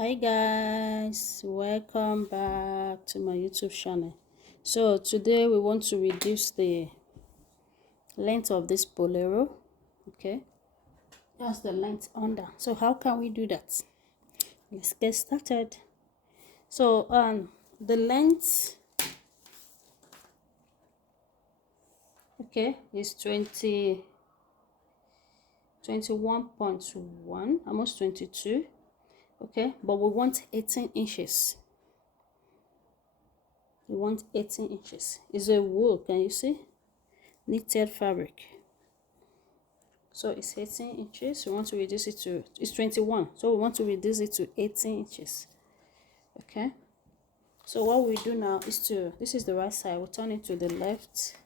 Hi guys, welcome back to my YouTube channel. So today we want to reduce the length of this polero. Okay, that's the length under. So how can we do that? Let's get started. So the length, okay, is 21.1, almost 22. Okay, but we want 18 inches. We want 18 inches. It's a wool, can you see? Knitted fabric. So it's 18 inches. We want to reduce it to, it's 21. So we want to reduce it to 18 inches. Okay. So what we do now is to, this is the right side. We'll turn it to the left,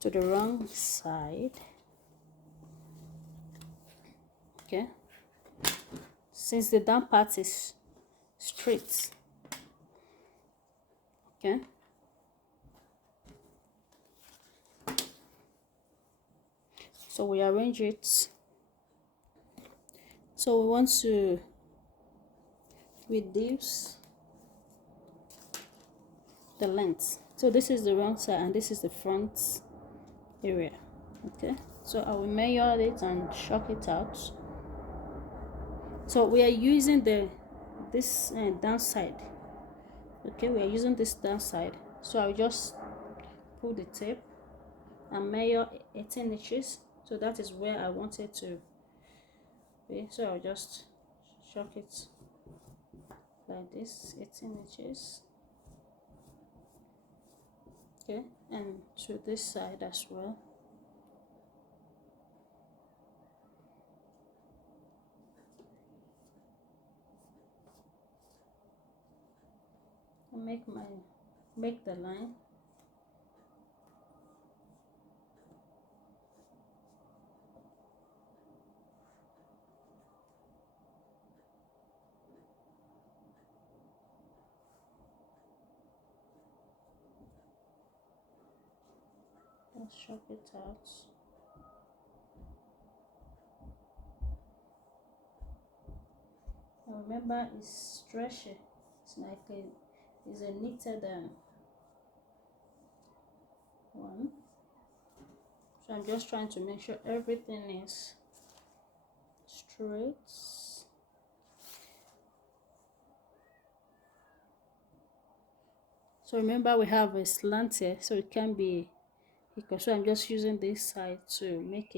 to the wrong side. Okay. Since the down part is straight. Okay. So we arrange it. So we want to reduce the length. So this is the wrong side and this is the front area. Okay, so I will measure it and chalk it out. So we are using this downside. Okay, we are using this downside. So I'll just pull the tape and measure 18 inches. So that is where I want it to be. So I'll just chalk it like this, 18 inches. Okay, and to this side as well. Make the line. Let's chalk it out. Now remember, it's stretchy. It's like it's a knitted one. So I'm just trying to make sure everything is straight. So remember, we have a slant here, so it can be equal. So I'm just using this side to make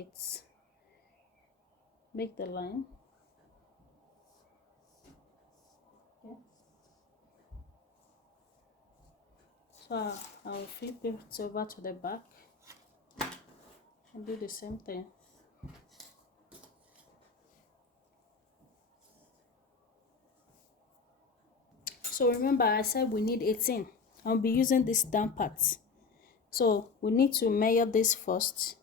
the line. Okay. So I'll flip it over to the back and do the same thing. So remember, I said we need 18. I'll be using this down part. So we need to measure this first.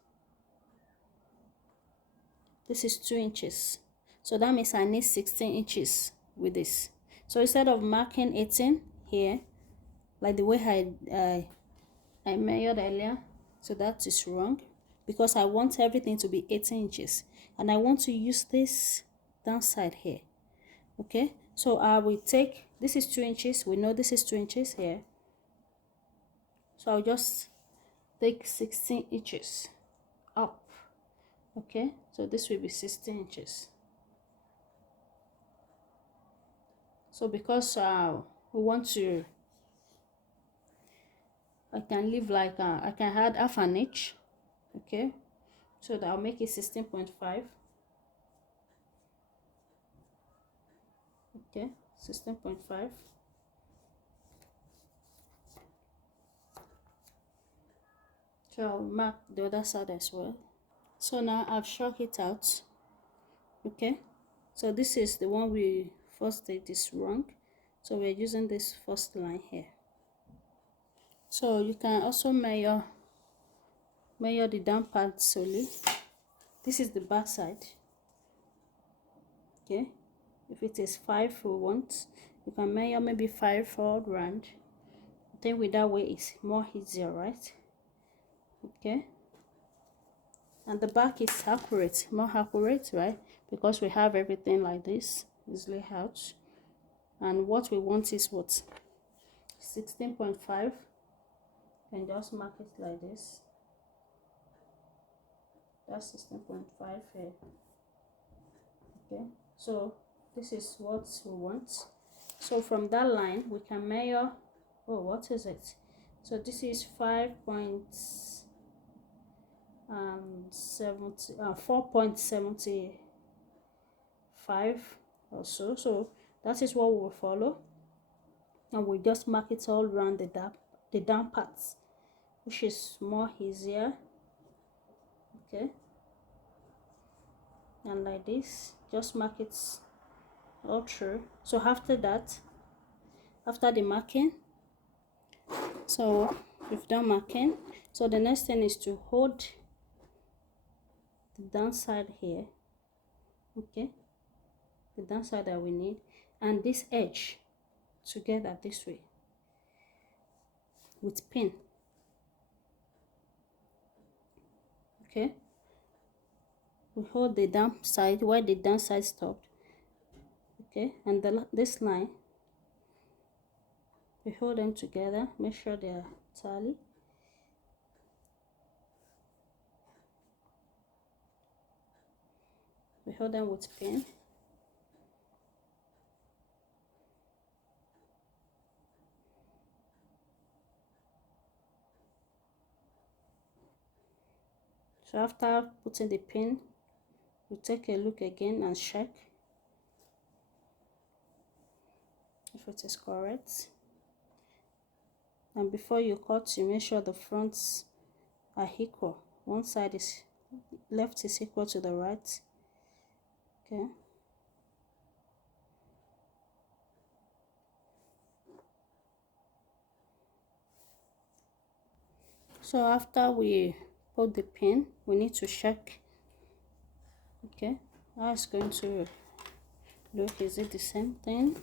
This is 2 inches. So that means I need 16 inches with this. So instead of marking 18 here, like the way I measured earlier, so that is wrong, because I want everything to be 18 inches. And I want to use this downside here. Okay, so I will take, this is 2 inches. We know this is 2 inches here. So I'll just take 16 inches up. Okay, so this will be 16 inches. So because we want to, I can leave like I can add half an inch. Okay, so that I'll make it 16.5. Okay, 16.5. So I'll mark the other side as well. So now I've chalked it out. Okay, so this is the one we first did is wrong, so we're using this first line here. So you can also measure the down part solely. This is the back side. Okay, if it is 5 we want, you can measure maybe 5 all round. I think with that way it's more easier, right? Okay, and the back is accurate, more accurate, right? Because we have everything like this is laid out, and what we want is what, 16.5. And just mark it like this. That's 16.5 here. Okay, so this is what we want. So from that line we can measure, oh, what is it? So this is 4.75 or so. So that is what we will follow, and we just mark it all around the down parts, which is more easier. Okay, and like this, just mark it all through. So after that, after the marking, so we've done marking, so the next thing is to hold the downside here. Okay, the downside that we need, and this edge together this way with pin. Okay, we hold the downside where the downside stopped. Okay, and this line, we hold them together, make sure they are tally. We hold them with pin. So after putting the pin, we take a look again and check if it is correct. And before you cut, you make sure the fronts are equal. One side is left is equal to the right. Okay. So after we put the pin, we need to check, okay, how it's going to look. Is it the same thing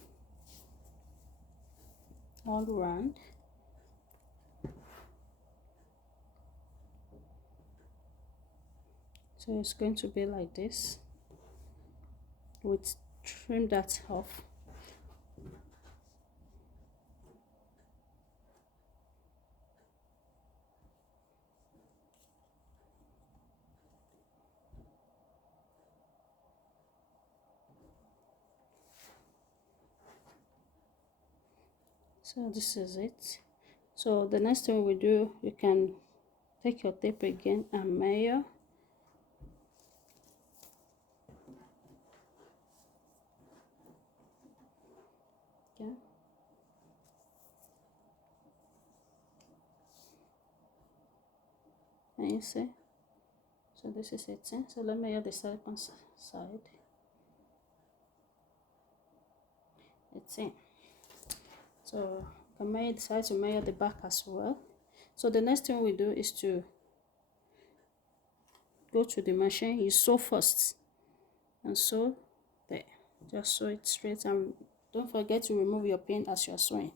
all around? So it's going to be like this. We'll trim that off. So this is it. So the next thing we do, you can take your tape again and measure. Okay. And you see, so this is 18. So let me measure the second side. 18. So you can measure the side to measure the back as well. So the next thing we do is to go to the machine. You sew first, and sew there. Just sew it straight, and don't forget to remove your pin as you're sewing.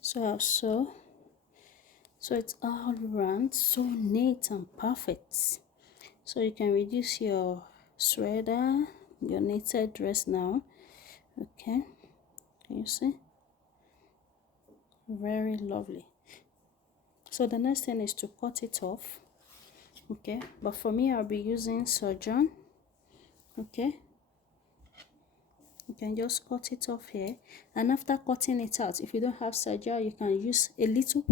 So I'll sew. So it's all around so neat and perfect. So you can reduce your sweater, your knitted dress now. Okay, can you see? Very lovely. So the next thing is to cut it off. Okay, but for me I'll be using surgeon. Okay, you can just cut it off here, and after cutting it out, if you don't have surgeon, you can use a little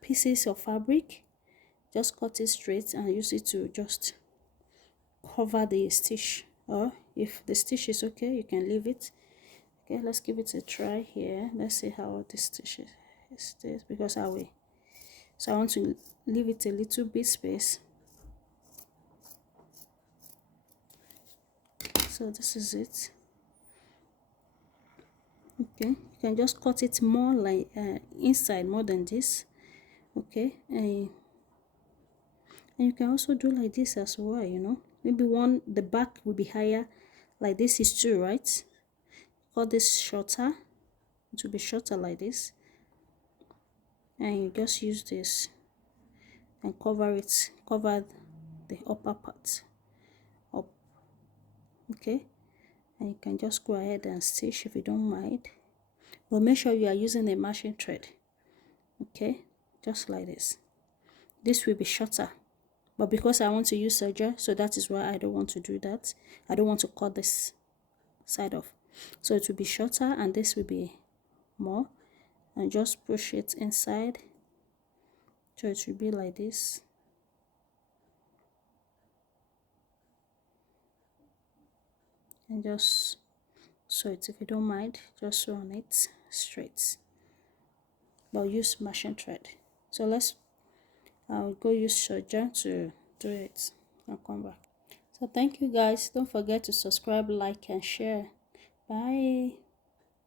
pieces of fabric. Just cut it straight and use it to just cover the stitch, or if the stitch is okay, you can leave it. Okay, let's give it a try here. Let's see how the stitch is this, because I will. So I want to leave it a little bit space. So this is it. Okay, you can just cut it more like inside more than this. Okay, and you can also do like this as well, you know. Maybe the back will be higher, like this is 2, right? Cut this shorter, it will be shorter like this, and you just use this and cover the upper part up. Okay, and you can just go ahead and stitch if you don't mind, but make sure you are using a matching thread. Okay, just like this. This will be shorter, but because I want to use serger, so that is why I don't want to do that. I don't want to cut this side off, so it will be shorter and this will be more. And just push it inside, so it will be like this. And just sew it if you don't mind, just sew on it straight, but use matching thread. So I'll go use serger to do it. I'll come back. So thank you guys, don't forget to subscribe, like and share. Bye.